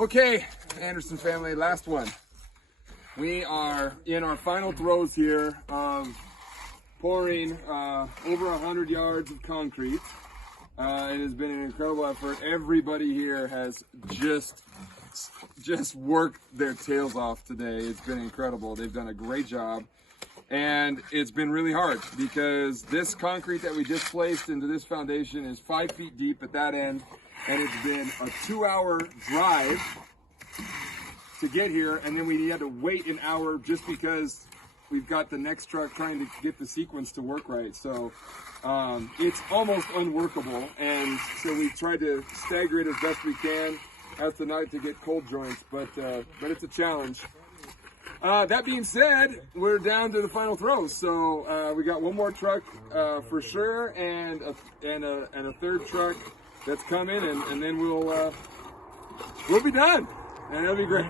Okay, Anderson family, last one. We are in our final throes here of pouring over 100 yards of concrete. It has been an incredible effort. Everybody here has just worked their tails off today. It's been incredible. They've done a great job. And it's been really hard because this concrete that we just placed into this foundation is 5 feet deep at that end. And it's been a 2-hour drive to get here. And then we had to wait an hour just because we've got the next truck trying to get the sequence to work right. So it's almost unworkable. And so we tried to stagger it as best we can as tonight to get cold joints, but it's a challenge. That being said, we're down to the final throws. So we got one more truck for sure, and a third truck that's coming, and then we'll be done, and it'll be great.